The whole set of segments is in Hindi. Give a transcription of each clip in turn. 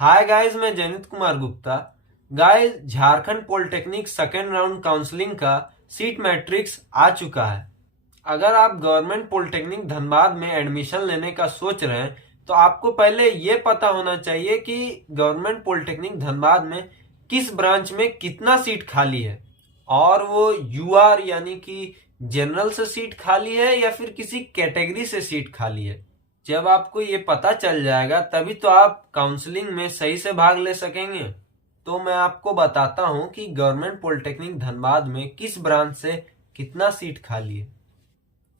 हाय गाइस, मैं जनित Kumar Gupta. Guys, Jharkhand polytechnic second round counselling का सीट मैट्रिक्स आ चुका है। अगर आप गवर्नमेंट पॉलिटेक्निक धनबाद में एडमिशन लेने का सोच रहे हैं तो आपको पहले ये पता होना चाहिए कि गवर्नमेंट पॉलिटेक्निक धनबाद में किस ब्रांच में कितना सीट खाली है, और वो यूआर यानी कि जनरल से सीट खाली है या फिर किसी कैटेगरी से सीट खाली है। जब आपको ये पता चल जाएगा तभी तो आप काउंसलिंग में सही से भाग ले सकेंगे। तो मैं आपको बताता हूं कि गवर्नमेंट पॉलिटेक्निक धनबाद में किस ब्रांच से कितना सीट खाली है।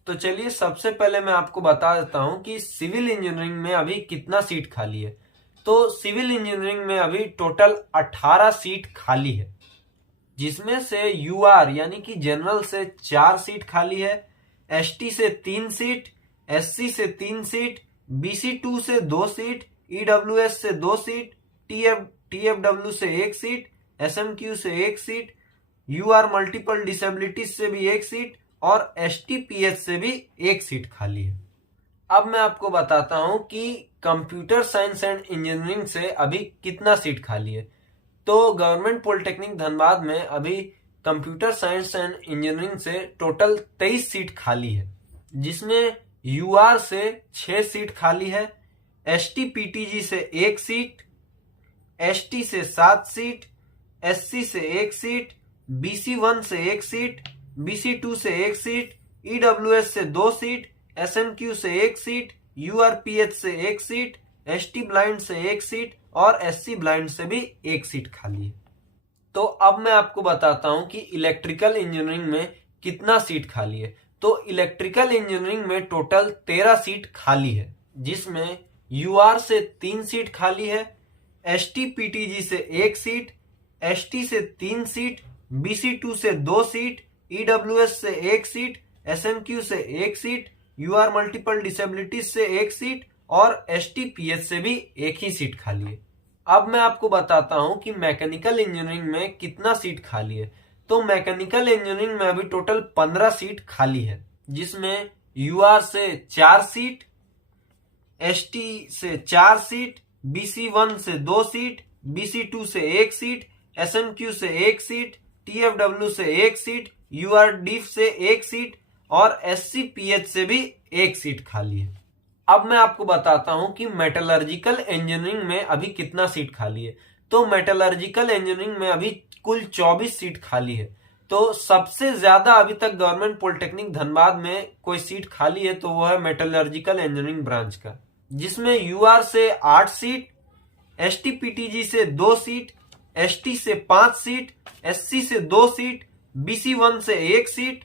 तो चलिए, सबसे पहले मैं आपको बता देता हूं कि सिविल इंजीनियरिंग में अभी कितना सीट खाली है। तो सिविल इंजीनियरिंग में अभी टोटल 18 सीट खाली है, जिसमें से यूआर यानी कि जनरल से 4 सीट खाली है, एसटी से 3 सीट, एससी से 3 सीट, बीसी 2 से 2 सीट, ईडब्ल्यूएस से 2 सीट, टीएफडब्ल्यू से 1 सीट, एसएमक्यू से 1 सीट, यूआर मल्टीपल डिसेबिलिटीज से भी 1 सीट और एसटीपीएच से भी 1 सीट खाली है। अब मैं आपको बताता हूं कि कंप्यूटर साइंस एंड इंजीनियरिंग से अभी कितना सीट खाली है। तो गवर्नमेंट पॉलिटेक्निक धनबाद में अभी कंप्यूटर साइंस एंड इंजीनियरिंग से टोटल 23 सीट खाली है, जिसमें यूआर से 6 सीट खाली है, एसटीपीटीजी से 1 सीट, एसटी से 7 सीट, एससी से 1 सीट, बीसी 1 से 1 सीट, बीसी 2 से 1 सीट, ईडब्ल्यूएस से 2 सीट, एसएनक्यू से 1 सीट, यूआरपीएच से 1 सीट, एसटी ब्लाइंड से 1 सीट और एससी ब्लाइंड से भी 1 सीट खाली है। तो अब मैं आपको बताता हूं कि इलेक्ट्रिकल इंजीनियरिंग में कितना सीट खाली है। तो इलेक्ट्रिकल इंजीनियरिंग में टोटल 13 सीट खाली है, जिसमें यूआर से 3 सीट खाली है, एसटीपीटीजी से 1 सीट, एसटी से 3 सीट, बीसी 2 से 2 सीट, ईडब्ल्यूएस से 1 सीट, एसएनक्यू से 1 सीट, यूआर मल्टीपल डिसेबिलिटीज से 1 सीट और एसटीपीएच से भी 1 ही सीट खाली है। अब मैं आपको बताता हूं कि मैकेनिकल इंजीनियरिंग में कितना सीट खाली है। तो मैकेनिकल इंजीनियरिंग में अभी टोटल 15 सीट खाली है, जिसमें यूआर से 4 सीट, एसटी से 4 सीट, बीसी 1 से 2 सीट, बीसी 2 से 1 सीट, एसएनक्यू से 1 सीट, टीएफडब्ल्यू से 1 सीट, यूआरडी से 1 सीट और एससीपीएच से भी 1 सीट खाली है। अब मैं आपको बताता हूं कि मेटलर्जिकल इंजीनियरिंग में अभी कितना सीट खाली है। तो मेटलर्जिकल इंजीनियरिंग में अभी कुल 24 सीट खाली है। तो सबसे ज्यादा अभी तक गवर्नमेंट पॉलिटेक्निक धनबाद में कोई सीट खाली है तो वो है मेटलर्जिकल इंजीनियरिंग ब्रांच का, जिसमें यूआर से 8 सीट, एसटीपीटीजी से 2 सीट, एसटी से 5 सीट, एससी से 2 सीट, बीसी 1 से 1 सीट,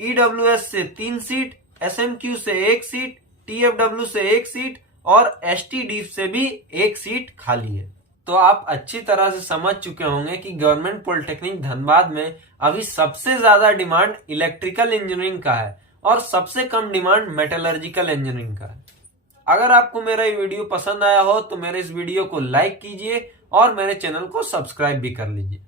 ईडब्ल्यूएस से 3 सीट, एसएमक्यू से 1 सीट, टीएफडब्ल्यू से 1 सीट और एसटीडी से भी 1 सीट खाली है। तो आप अच्छी तरह से समझ चुके होंगे कि गवर्नमेंट पॉलिटेक्निक धनबाद में अभी सबसे ज्यादा डिमांड इलेक्ट्रिकल इंजीनियरिंग का है और सबसे कम डिमांड मेटलर्जिकल इंजीनियरिंग का है। अगर आपको मेरा ये वीडियो पसंद आया हो तो मेरे इस वीडियो को लाइक कीजिए और मेरे चैनल को सब्सक्राइब भी कर लीजिए।